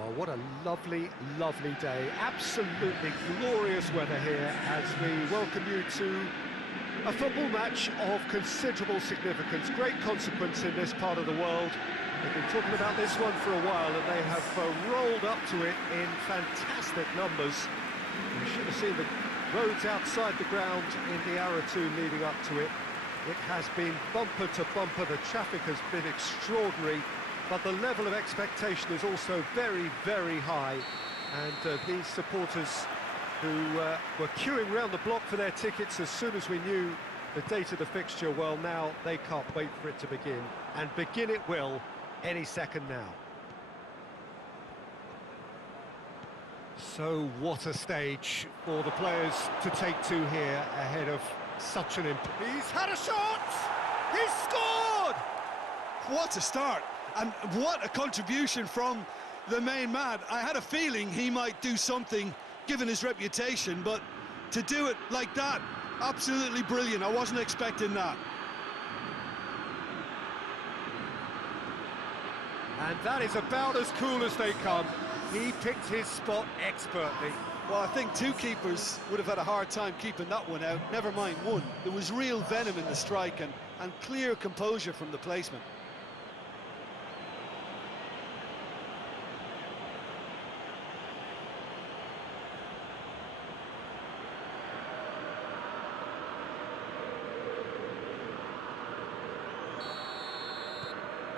Oh, what a lovely, lovely day. Absolutely glorious weather here as we welcome you to a football match of considerable significance, great consequence in this part of the world. They've been talking about this one for a while and they have rolled up to it in fantastic numbers. You should have seen the roads outside the ground in the hour or two leading up to it. It has been bumper to bumper, the traffic has been extraordinary. But the level of expectation is also very, very high. And these supporters who were queuing round the block for their tickets as soon as we knew the date of the fixture, well, now they can't wait for it to begin. And begin it will any second now. So what a stage for the players to take to here ahead of such an He's had a shot! He's scored! What a start! And what a contribution from the main man. I had a feeling he might do something, given his reputation, but to do it like that, absolutely brilliant. I wasn't expecting that. And that is about as cool as they come. He picked his spot expertly. Well, I think two keepers would have had a hard time keeping that one out, never mind one. There was real venom in the strike and clear composure from the placement.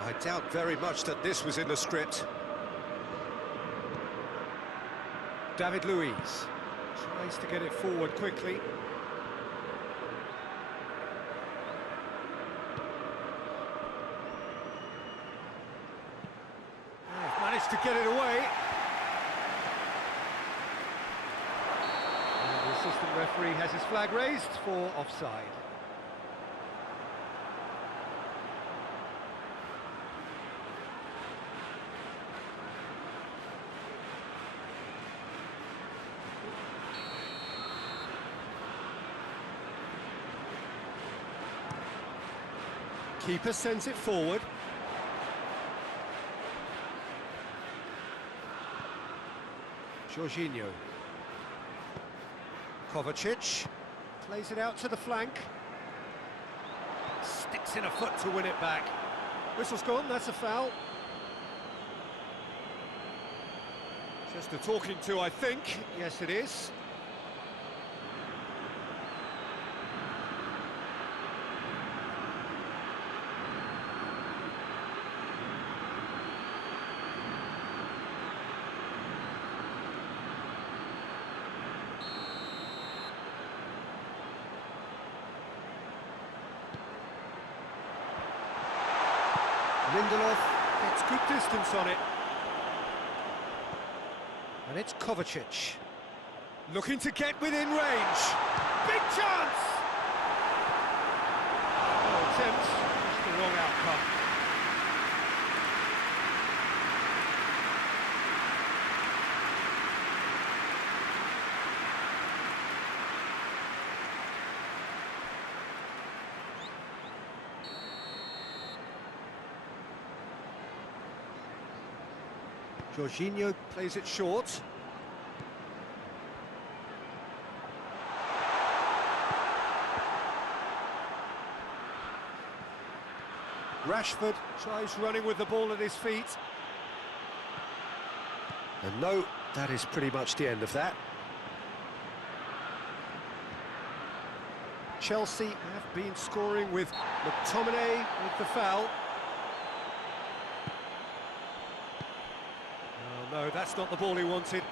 I doubt very much that this was in the script. David Luiz tries to get it forward quickly. They've managed to get it away. And the assistant referee has his flag raised for offside. Keeper sends it forward. Jorginho. Kovacic plays it out to the flank. Sticks in a foot to win it back. Whistle's gone, that's a foul. Just a talking to, I think. Yes, it is. Lindelof gets good distance on it. And it's Kovacic. Looking to get within range. Big chance! Oh, attempt. Just the wrong outcome. Jorginho plays it short. Rashford tries running with the ball at his feet. And no, that is pretty much the end of that. Chelsea have been scoring with McTominay with the foul. No, that's not the ball he wanted.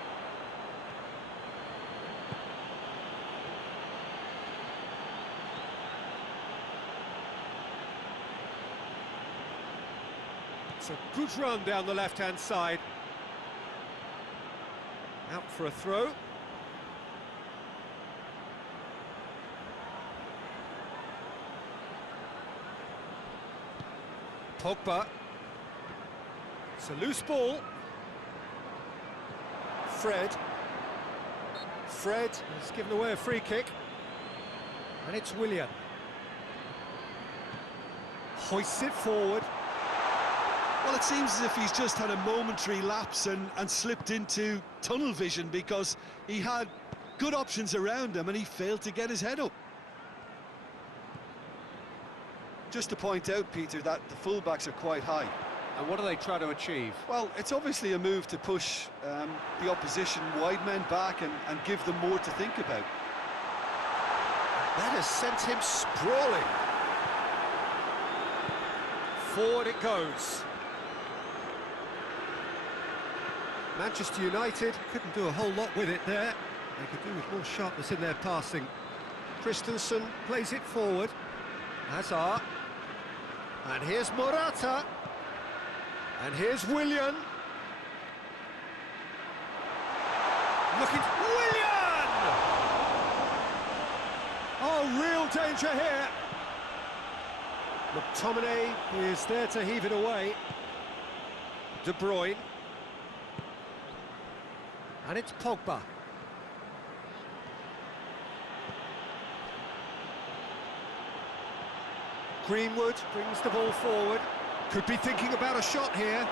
It's a good run down the left-hand side. Out for a throw. Pogba. It's a loose ball. Fred has given away a free kick. And it's Willian. Hoists it forward. Well, it seems as if he's just had a momentary lapse and slipped into tunnel vision, because he had good options around him and he failed to get his head up. Just to point out, Peter, that the fullbacks are quite high. And what do they try to achieve? Well, it's obviously a move to push the opposition wide men back and give them more to think about. That has sent him sprawling. Forward it goes. Manchester United couldn't do a whole lot with it there. They could do with more sharpness in their passing. Christensen plays it forward. Hazard. And here's Morata. And here's Willian. Looking... Willian! Oh, real danger here. McTominay is there to heave it away. De Bruyne. And it's Pogba. Greenwood brings the ball forward. Could be thinking about a shot here.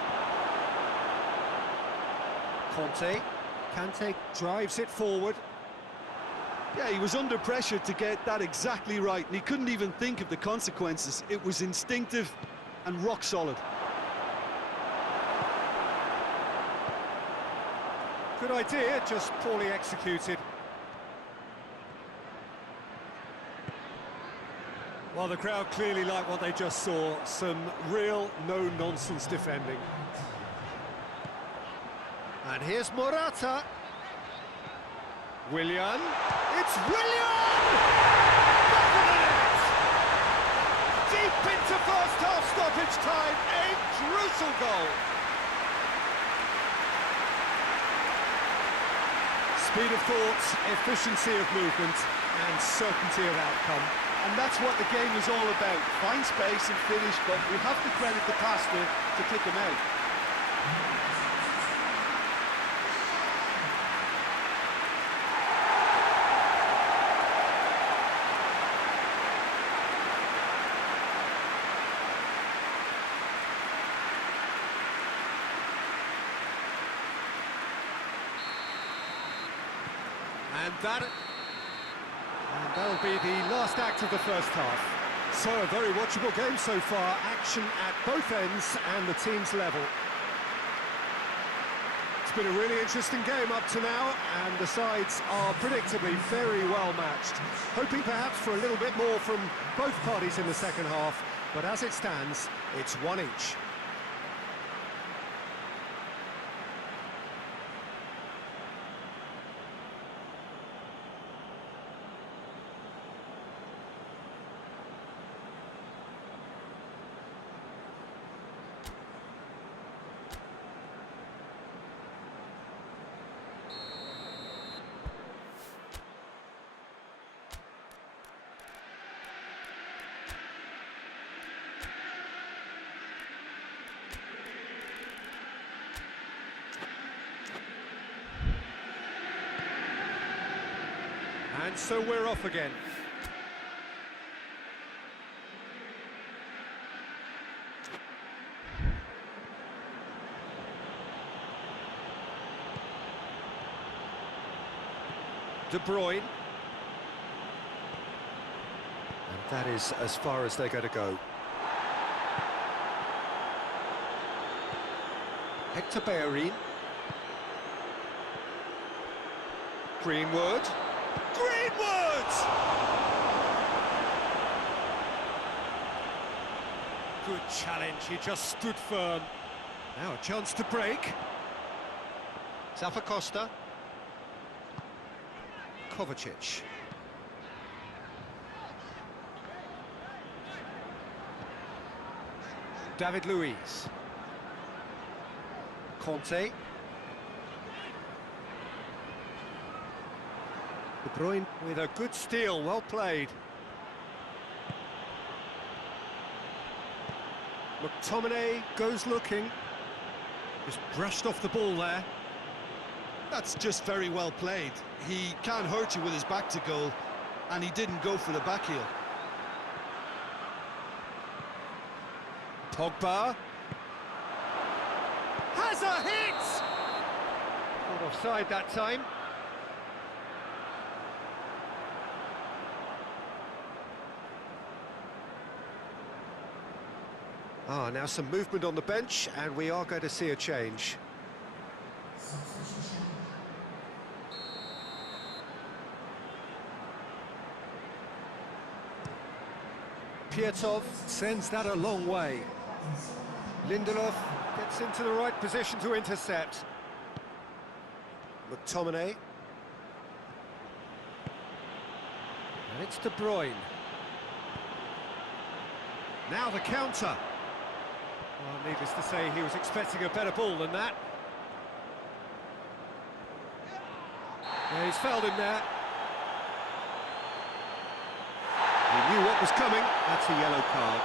Kante drives it forward. Yeah, he was under pressure to get that exactly right, and he couldn't even think of the consequences. It was instinctive and rock solid. Good idea, just poorly executed. Well, the crowd clearly like what they just saw. Some real no-nonsense defending. And here's Morata. Willian. It's Willian! Back of the net! Deep into first half stoppage time. A crucial goal. Speed of thought, efficiency of movement, and certainty of outcome. And that's what the game is all about. Find space and finish, but we have to credit the passer to pick him out. And that'll be the last act of the first half. So, a very watchable game so far. Action at both ends and the team's level. It's been a really interesting game up to now, and the sides are predictably very well matched. Hoping perhaps for a little bit more from both parties in the second half, but as it stands, it's one each. And so we're off again. De Bruyne. And that is as far as they're going to go. Hector Bellerin. Greenwood. Greenwood! Good challenge, he just stood firm. Now a chance to break. Zappacosta. Kovacic. David Luiz. Conte. De Bruyne with a good steal, well played. McTominay goes looking. Just brushed off the ball there. That's just very well played. He can't hurt you with his back to goal, and he didn't go for the back heel. Pogba. has a hit! Not offside that time. Now some movement on the bench, and we are going to see a change. Pietov sends that a long way. Lindelof gets into the right position to intercept. McTominay. And it's De Bruyne. Now the counter. Well, needless to say, he was expecting a better ball than that. Yeah, he's fouled him there. He knew what was coming. That's a yellow card.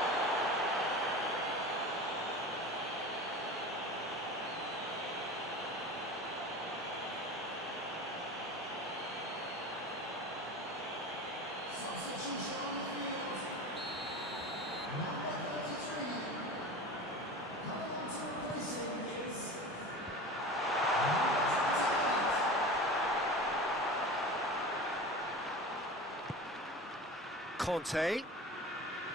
Conte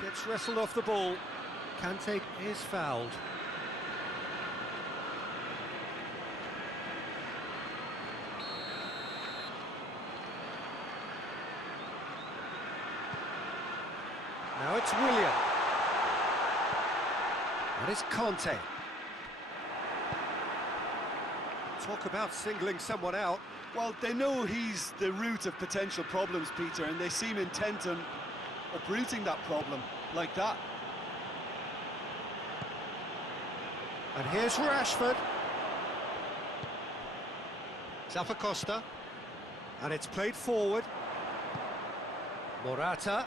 gets wrestled off the ball. Kante is fouled. Now it's Willian. And it's Conte. Talk about singling someone out. Well, they know he's the root of potential problems, Peter, and they seem intent on uprooting that problem like that. And here's Rashford. Zappacosta. And it's played forward. Morata.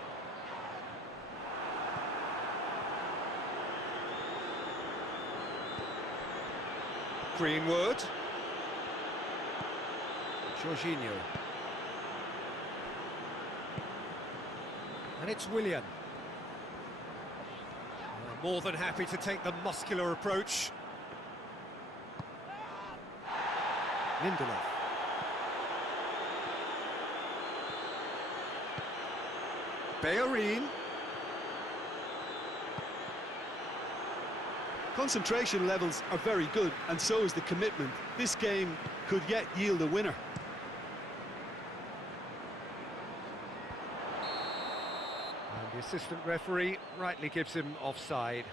Greenwood. Jorginho. And it's Willian. More than happy to take the muscular approach. Lindelof. Bellerin. Concentration levels are very good, and so is the commitment. This game could yet yield a winner. The assistant referee rightly gives him offside.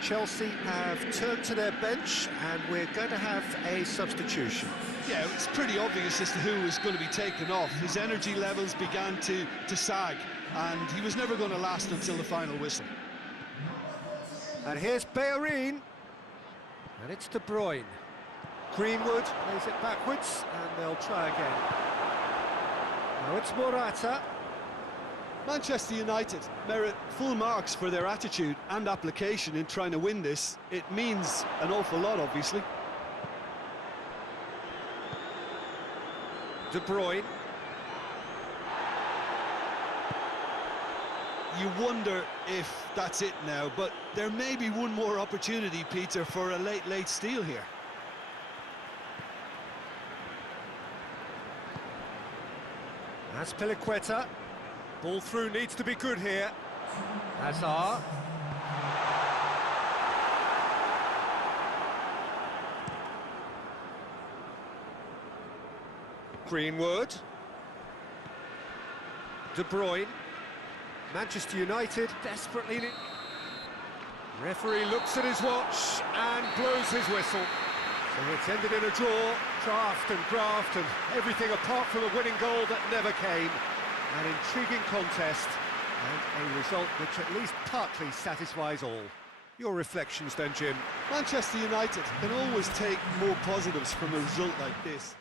Chelsea have turned to their bench, and we're going to have a substitution. Yeah, it's pretty obvious as to who was going to be taken off. His energy levels began to sag, and he was never going to last until the final whistle. And here's Bellerin. And it's De Bruyne. Greenwood plays it backwards, and they'll try again. Now it's Morata. Manchester United merit full marks for their attitude and application in trying to win this. It means an awful lot, obviously. De Bruyne. You wonder if that's it now, but there may be one more opportunity, Peter, for a late steal here. That's Piliqueta. Ball through needs to be good here. Hazard. Greenwood. De Bruyne. Manchester United desperately... Referee looks at his watch and blows his whistle. So it's ended in a draw, draft and graft, and everything apart from a winning goal that never came. An intriguing contest, and a result which at least partly satisfies all. Your reflections then, Jim? Manchester United can always take more positives from a result like this.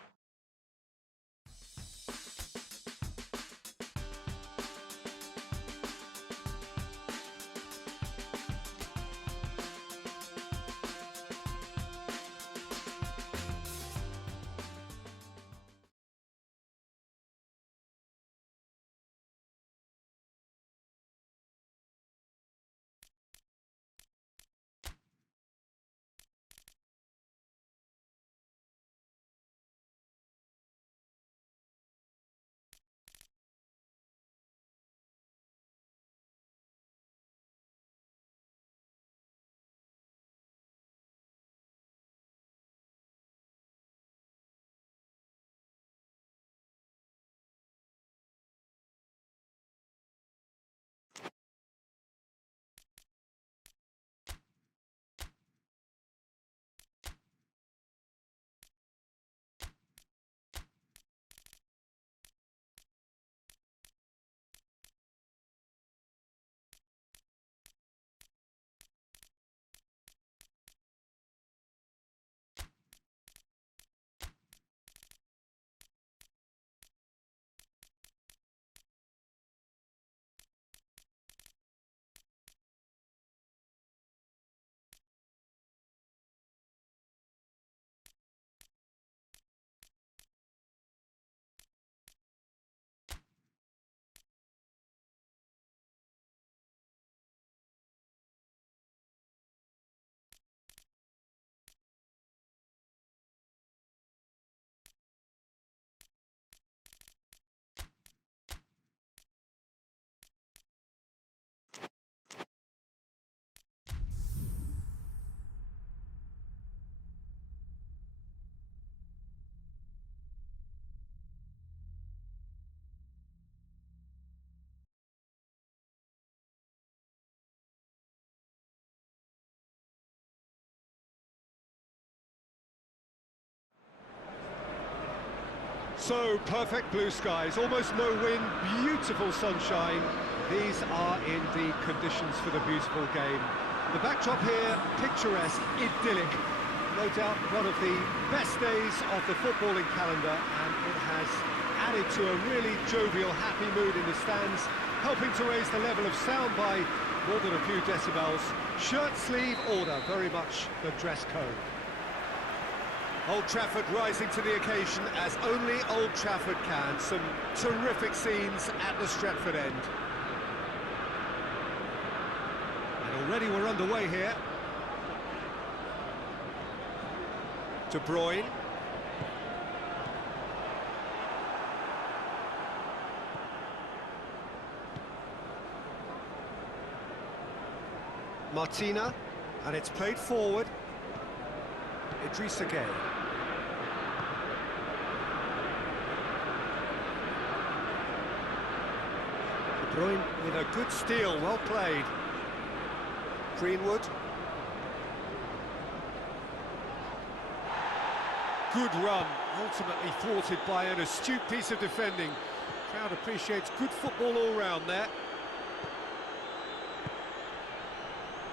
So, perfect blue skies, almost no wind, beautiful sunshine. These are in the conditions for the beautiful game. The backdrop here, picturesque, idyllic. No doubt one of the best days of the footballing calendar, and it has added to a really jovial, happy mood in the stands, helping to raise the level of sound by more than a few decibels. Shirt sleeve order, very much the dress code. Old Trafford rising to the occasion as only Old Trafford can. Some terrific scenes at the Stretford end. And already we're underway here. De Bruyne. Martina, and it's played forward. Idrissa Gueye. De Bruyne with a good steal, well played. Greenwood. Good run, ultimately thwarted by an astute piece of defending. Crowd appreciates good football all round there.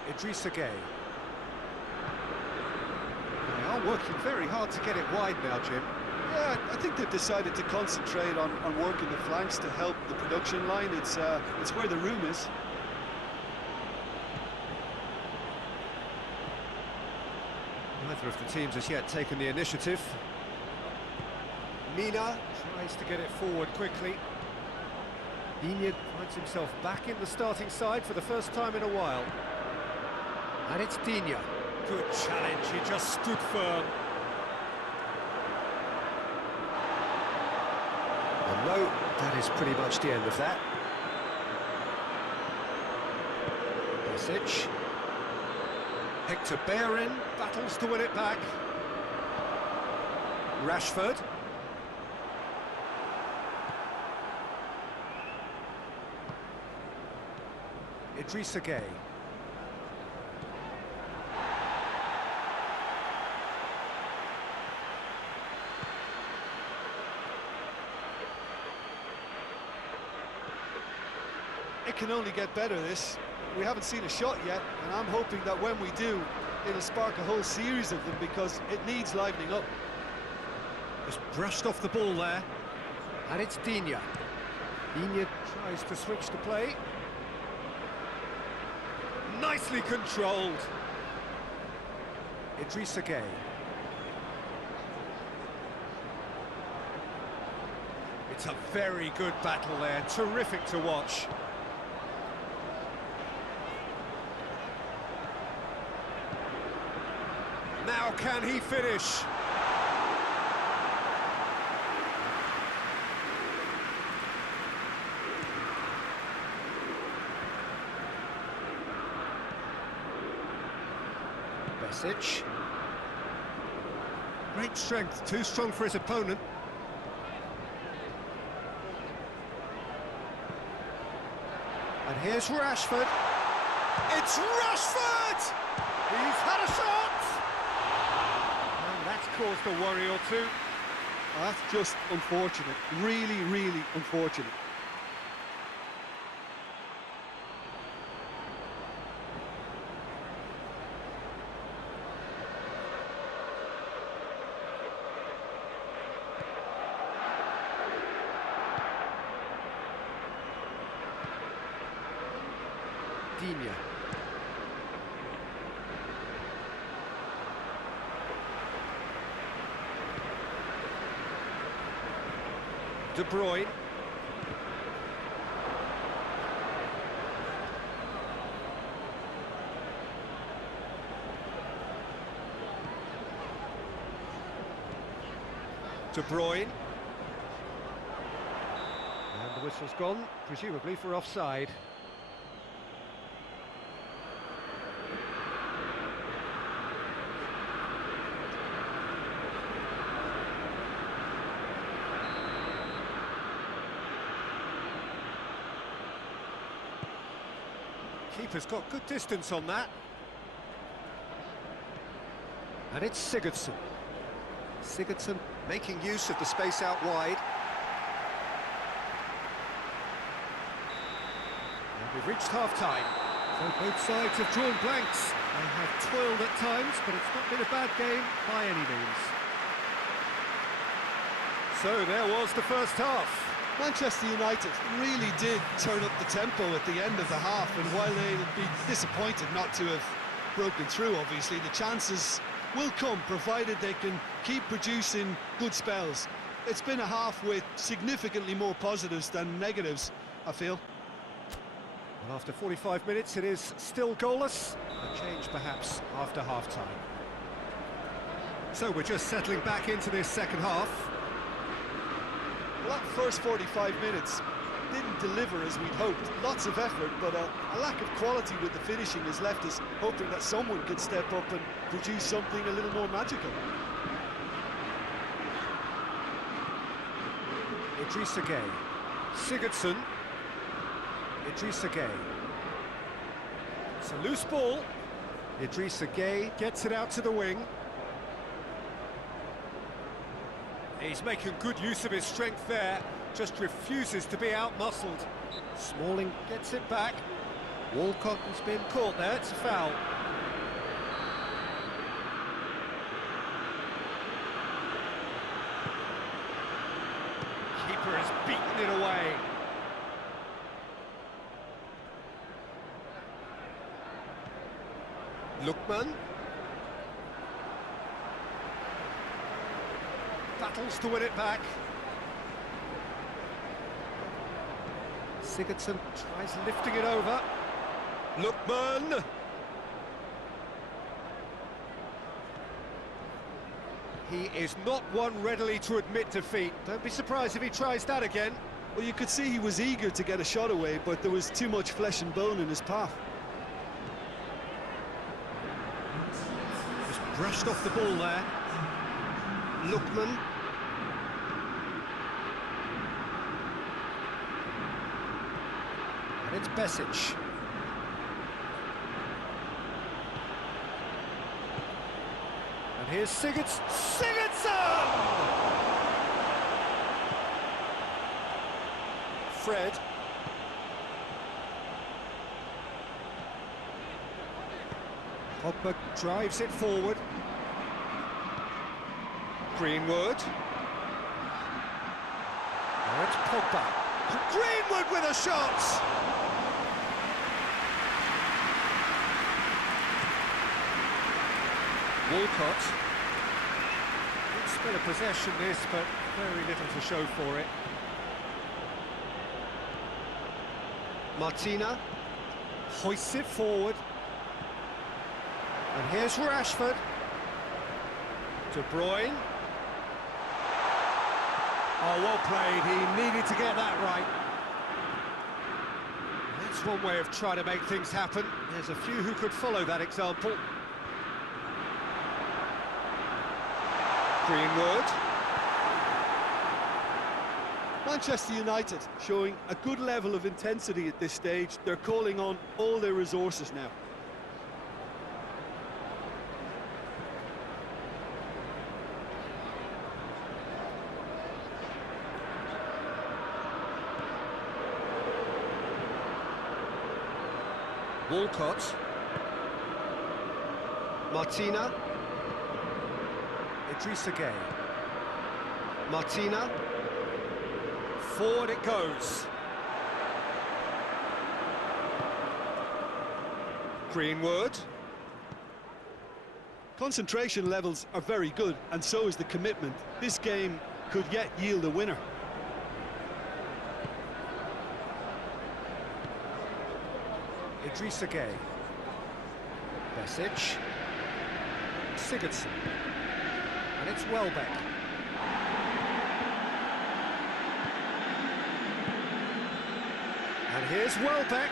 Idrissa Gueye. They are working very hard to get it wide now, Jim. Yeah, I think they've decided to concentrate on working the flanks to help the production line. It's where the room is. Neither of the teams has yet taken the initiative. Mina tries to get it forward quickly. Digne finds himself back in the starting side for the first time in a while. And it's Digne. Good challenge, he just stood firm. And no, that is pretty much the end of that. Pesic. Hector Bellerin battles to win it back. Rashford. Idrissa Gueye. It can only get better, this. We haven't seen a shot yet, and I'm hoping that when we do, it'll spark a whole series of them, because it needs livening up. Just brushed off the ball there. And it's Digne. Digne tries to switch the play. Nicely controlled. Idrissa Gueye. It's a very good battle there, terrific to watch. Now can he finish? Pesic. Great strength, too strong for his opponent. And here's Rashford. It's Rashford! He's had a shot! And that's caused a worry or two. That's just unfortunate. Really, really unfortunate. Digne. De Bruyne. De Bruyne. And the whistle's gone, presumably for offside. Keeper's got good distance on that. And it's Sigurdsson. Sigurdsson making use of the space out wide. And we've reached half-time. So both sides have drawn blanks. They have toiled at times, but it's not been a bad game by any means. So there was the first half. Manchester United really did turn up the tempo at the end of the half, and while they'll be disappointed not to have broken through, obviously, the chances will come, provided they can keep producing good spells. It's been a half with significantly more positives than negatives, I feel. Well, after 45 minutes, it is still goalless. A change, perhaps, after half-time. So we're just settling back into this second half. Well, that first 45 minutes didn't deliver as we'd hoped. Lots of effort, but a lack of quality with the finishing has left us hoping that someone could step up and produce something a little more magical. Idrissa Gueye. Sigurdsson. Idrissa Gueye. It's a loose ball. Idrissa Gueye gets it out to the wing. He's making good use of his strength there, just refuses to be out-muscled. Smalling gets it back. Walcott has been caught there, it's a foul. Keeper has beaten it away. Lookman. Battles to win it back. Sigurdsson tries lifting it over. Lookman. He is not one readily to admit defeat. Don't be surprised if he tries that again. Well, you could see he was eager to get a shot away, but there was too much flesh and bone in his path. Just brushed off the ball there. Lookman. And it's Pesic. And here's Sigurdsson! Fred. Pogba drives it forward. Greenwood. Now it's Pogba. Greenwood with a shot! Walcott. Good spell of possession this, but very little to show for it. Martina hoists it forward. And here's Rashford. De Bruyne. Oh, well played. He needed to get that right. That's one way of trying to make things happen. There's a few who could follow that example. Greenwood. Manchester United showing a good level of intensity at this stage. They're calling on all their resources now. Walcott. Martina. Idrissa Gueye. Martina. Forward it goes. Greenwood. Concentration levels are very good, and so is the commitment. This game could yet yield a winner. Idrissa Gueye. Pesic. Sigurdsson. And it's Welbeck. And here's Welbeck.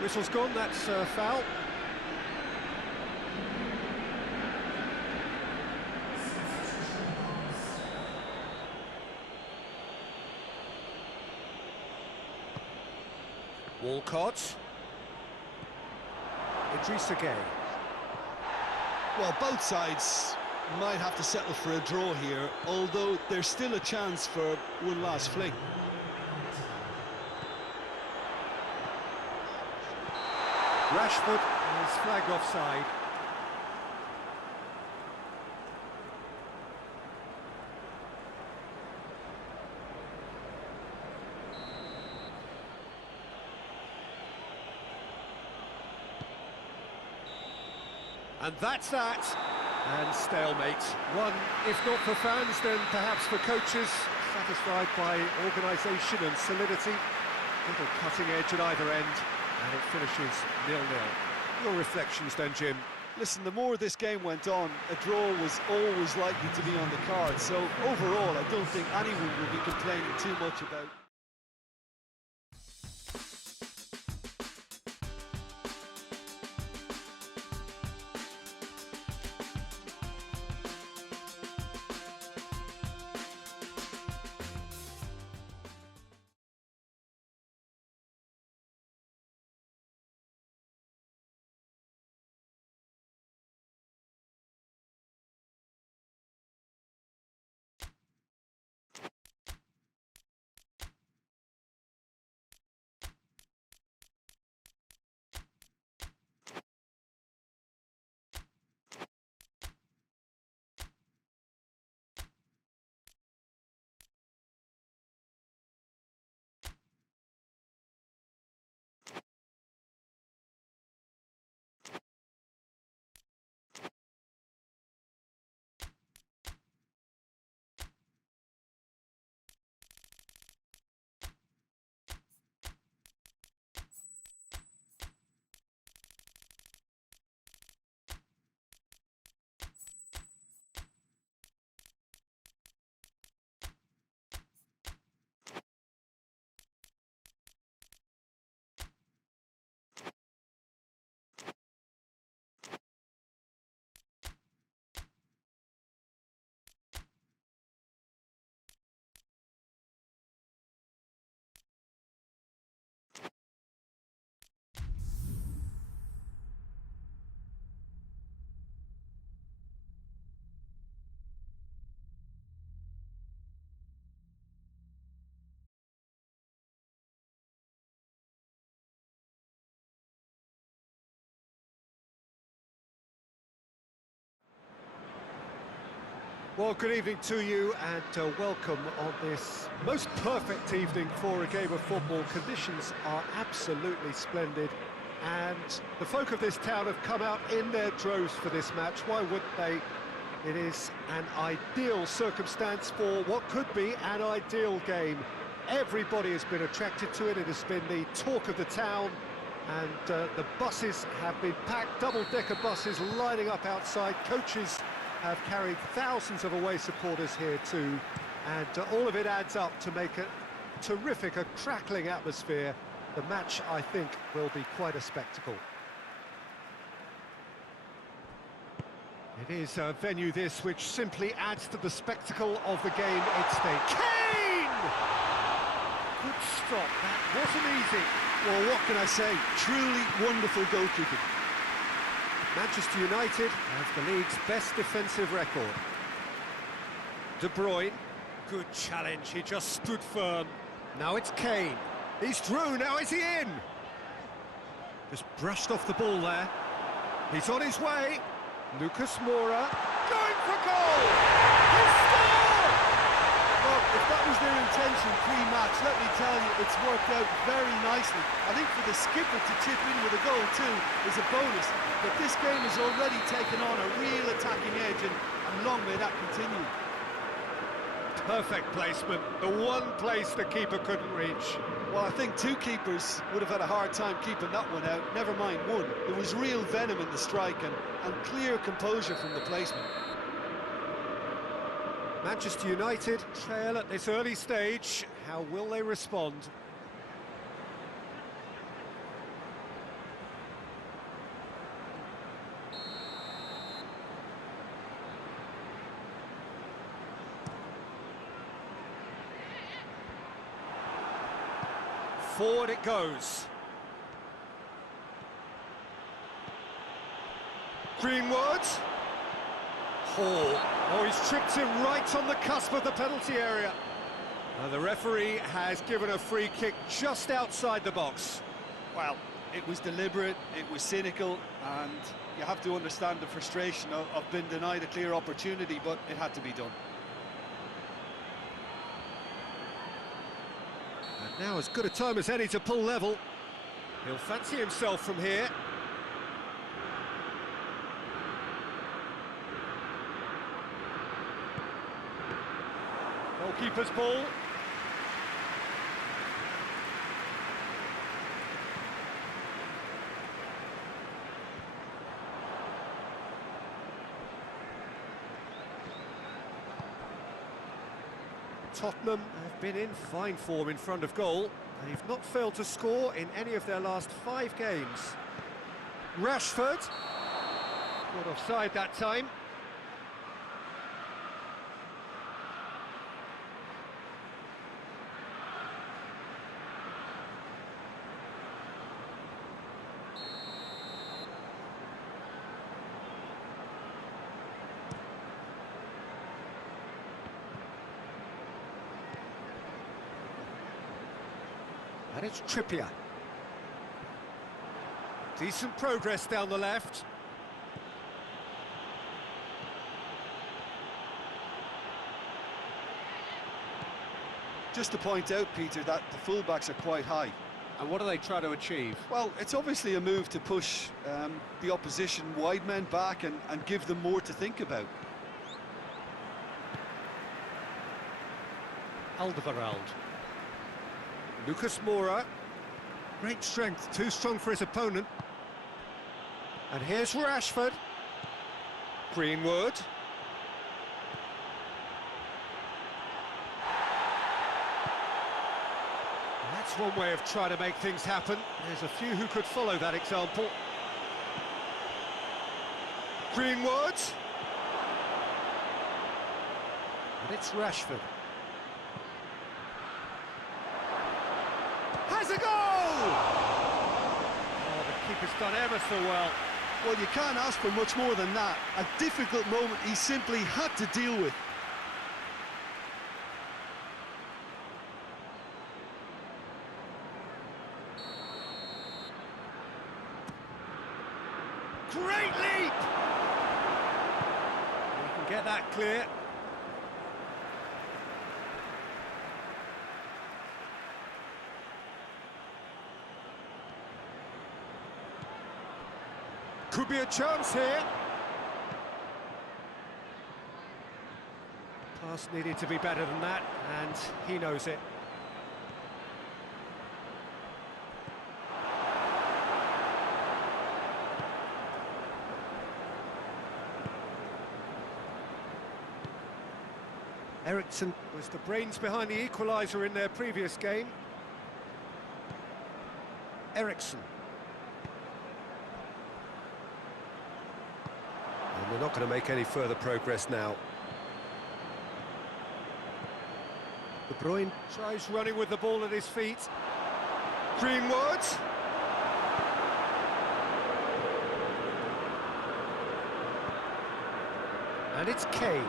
Whistle's gone, that's a foul. Walcott. Idrissa Gueye. Well, both sides might have to settle for a draw here, although there's still a chance for one last fling. Rashford is flagged offside. And that's that. And stalemate. One, if not for fans, then perhaps for coaches, satisfied by organisation and solidity. Little cutting edge at either end, and it finishes 0-0. Your reflections then, Jim? Listen, the more this game went on, a draw was always likely to be on the card. So overall, I don't think anyone will be complaining too much about. Well, good evening to you and welcome on this most perfect evening for a game of football. Conditions are absolutely splendid and the folk of this town have come out in their droves for this match. Why wouldn't they? It is an ideal circumstance for what could be an ideal game. Everybody has been attracted to it. It has been the talk of the town and the buses have been packed, double-decker buses lining up outside. Coaches have carried thousands of away supporters here too, and all of it adds up to make a terrific, a crackling atmosphere. The match, I think, will be quite a spectacle. It is a venue this which simply adds to the spectacle of the game. It's the Kane! Good stop, that wasn't easy. Well, what can I say? Truly wonderful goalkeeping. Manchester United have the league's best defensive record. De Bruyne, good challenge, he just stood firm. Now it's Kane, he's through, now is he in? Just brushed off the ball there. He's on his way. Lucas Moura, going for goal! He scored! Well, if that was their intention pre-match, let me tell you, it's worked out very nicely. I think for the skipper to chip in with a goal too is a bonus. But this game has already taken on a real attacking edge, and long may that continue. Perfect placement, the one place the keeper couldn't reach. Well, I think two keepers would have had a hard time keeping that one out, never mind one. There was real venom in the strike and clear composure from the placement. Manchester United trail at this early stage. How will they respond? Forward it goes. Greenwood. Hall. Oh, he's tripped him right on the cusp of the penalty area. And the referee has given a free kick just outside the box. Well, it was deliberate, it was cynical, and you have to understand the frustration of being denied a clear opportunity, but it had to be done. And now as good a time as any to pull level. He'll fancy himself from here. Goalkeeper's ball. Tottenham have been in fine form in front of goal. They've not failed to score in any of their last 5 games. Rashford. Not offside that time. And it's Trippier. Decent progress down the left. Just to point out, Peter, that the fullbacks are quite high. And what do they try to achieve? Well, it's obviously a move to push the opposition wide men back and give them more to think about. Alderweireld. Lucas Moura. Great strength, too strong for his opponent. And here's Rashford. Greenwood. That's one way of trying to make things happen. There's a few who could follow that example. Greenwood. And it's Rashford. Has a goal! Oh, the keeper's done ever so well. Well, you can't ask for much more than that. A difficult moment he simply had to deal with. Great leap! We can get that clear. Could be a chance here. Pass needed to be better than that, and he knows it. Eriksson was the brains behind the equaliser in their previous game. Eriksson. And we're not going to make any further progress now. De Bruyne tries running with the ball at his feet. Greenwood. And it's Kane.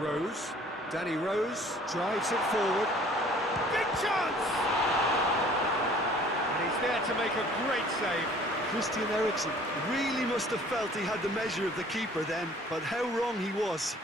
Rose. Danny Rose drives it forward. Big chance! And he's there to make a great save. Christian Eriksen really must have felt he had the measure of the keeper then, but how wrong he was.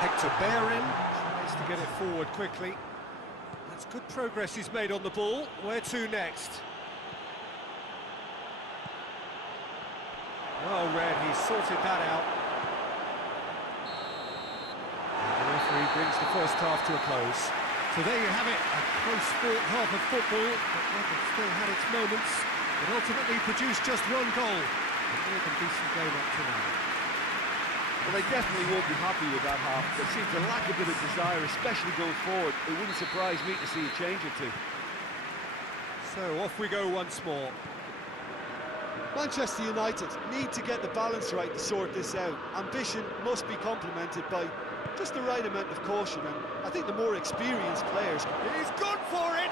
Hector Bellerin tries to get it forward quickly. That's good progress he's made on the ball. Where to next? Well read, he's sorted that out. And the referee brings the first half to a close. So there you have it, a close-fought half of football, but one that still had its moments, but ultimately produced just one goal. A more than decent game up to now. Well, they definitely won't be happy with that half. There seems to lack a bit of desire, especially going forward. It wouldn't surprise me to see a change or two. So off we go once more. Manchester United need to get the balance right to sort this out. Ambition must be complemented by just the right amount of caution, and I think the more experienced players... He's gone for it!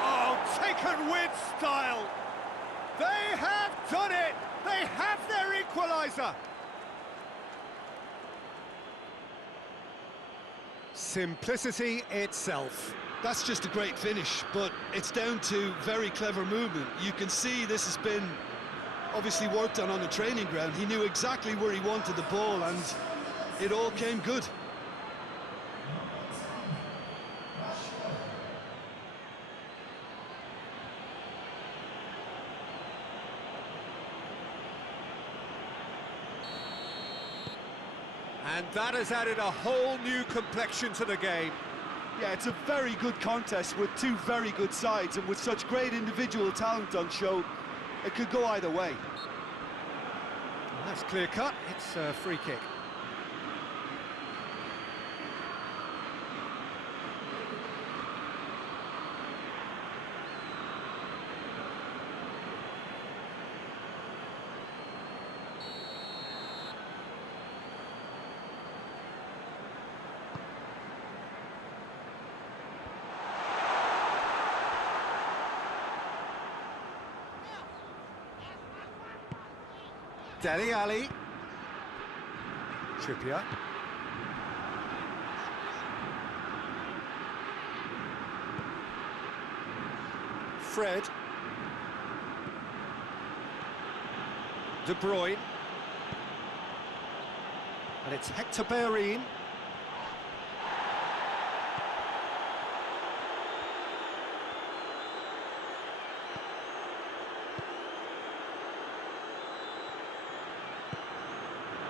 Oh, taken with style! They have done it! They have their equaliser! Simplicity itself. That's just a great finish, but it's down to very clever movement. You can see this has been obviously worked on the training ground. He knew exactly where he wanted the ball, and it all came good. And that has added a whole new complexion to the game. Yeah, it's a very good contest with two very good sides, and with such great individual talent on show, it could go either way. And that's clear cut, it's a free kick. Dele Alli. Trippier. Fred. De Bruyne. And it's Hector Bellerin.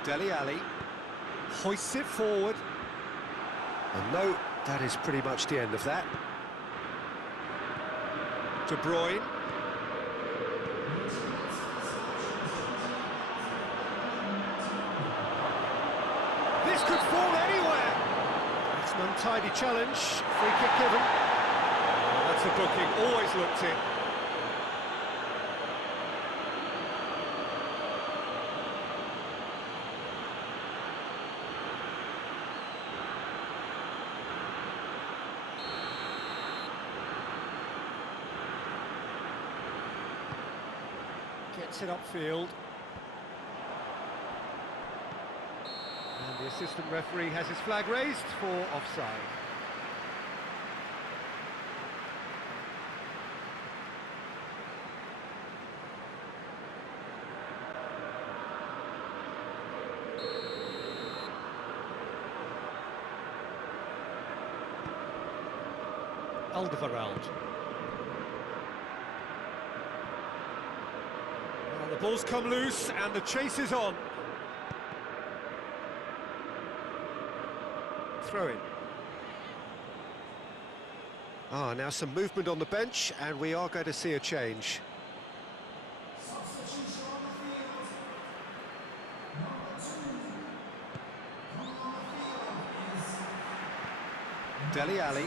Dele Alli hoists it forward. And no, that is pretty much the end of that. De Bruyne. This could fall anywhere. It's an untidy challenge. Free kick given. Oh, that's a booking. Always looked it. Gets it upfield. And the assistant referee has his flag raised for offside. Alderweireld. The ball's come loose and the chase is on. Throw in. Now some movement on the bench and we are going to see a change. Dele Alli.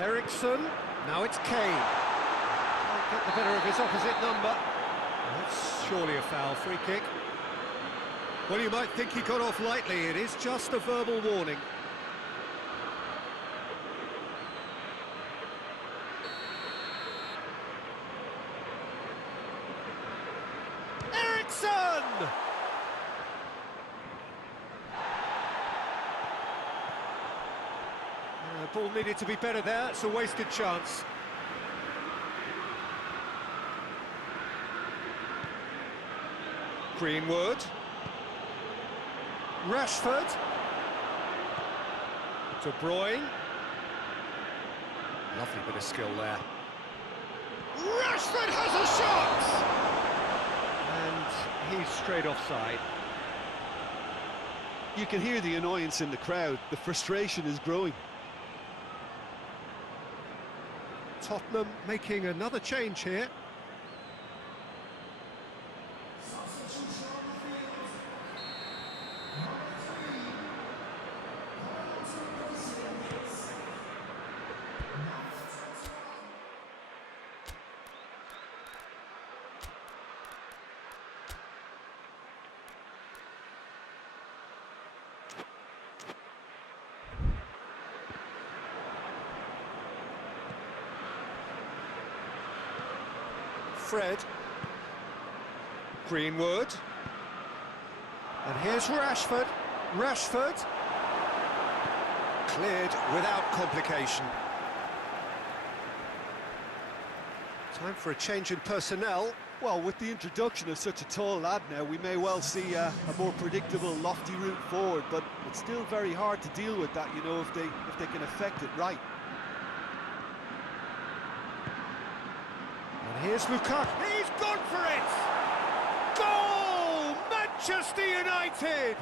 Eriksson. Now it's Kane. Get the better of his opposite number. That's surely a foul. Free kick. Well, you might think he got off lightly. It is just a verbal warning. Eriksson! The ball needed to be better there. It's a wasted chance. Greenwood. Rashford. De Bruyne. Lovely bit of skill there. Rashford has a shot! And he's straight offside. You can hear the annoyance in the crowd. The frustration is growing. Tottenham making another change here. Fred. Greenwood. And here's Rashford. Rashford. Cleared without complication. Time for a change in personnel. Well, with the introduction of such a tall lad now, we may well see a more predictable, lofty route forward, but it's still very hard to deal with that, you know, if they can affect it right. And here's Lukaku. He's gone for it! Goal! Manchester United!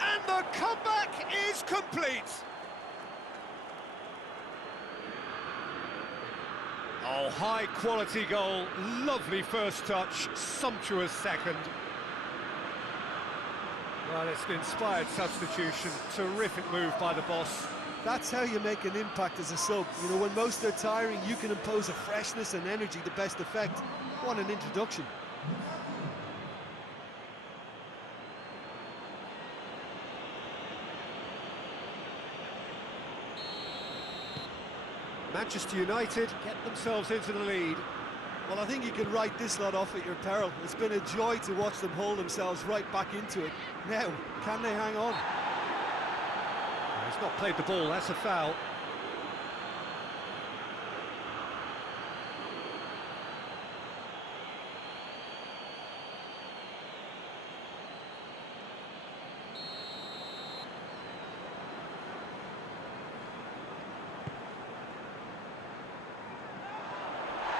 And the comeback is complete! Oh, high-quality goal, lovely first touch, sumptuous second. Well, it's an inspired substitution, terrific move by the boss. That's how you make an impact as a sub. You know, when most are tiring, you can impose a freshness and energy to best effect. What an introduction. Manchester United get themselves into the lead. Well, I think you can write this lot off at your peril. It's been a joy to watch them hold themselves right back into it. Now, can they hang on? He's not played the ball, that's a foul.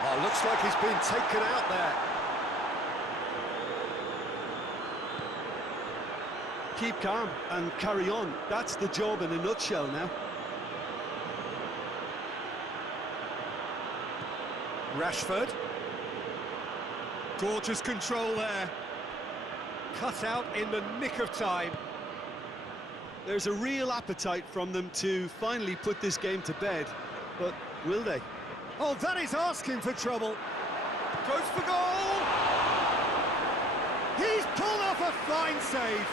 Oh, looks like he's been taken out there. Keep calm and carry on. That's the job in a nutshell now. Rashford. Gorgeous control there. Cut out in the nick of time. There's a real appetite from them to finally put this game to bed, but will they? Oh, that is asking for trouble. Goes for goal! He's pulled off a fine save.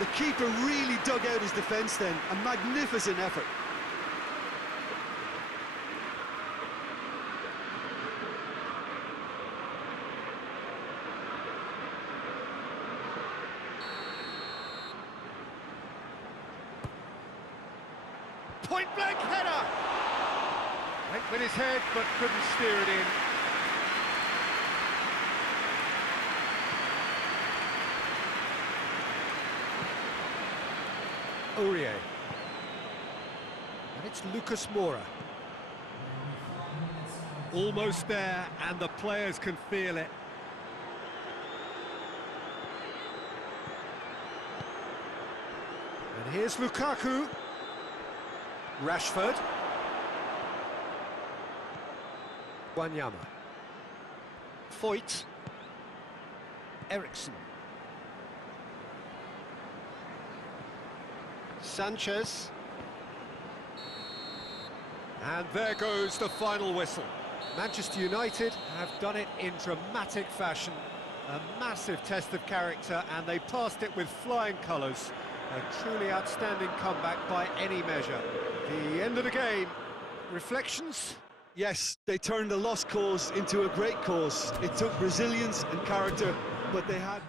The keeper really dug out his defence then. A magnificent effort. Point-blank header! Went with his head, but couldn't steer it in. Aurier. And it's Lucas Moura. Almost there, and the players can feel it. And here's Lukaku. Rashford. Wanyama. Foyt. Eriksson. Sanchez. And there goes the final whistle. Manchester United have done it in dramatic fashion. A massive test of character, and they passed it with flying colours. A truly outstanding comeback by any measure. The end of the game. Reflections? Yes, they turned a lost cause into a great cause. It took resilience and character, but they had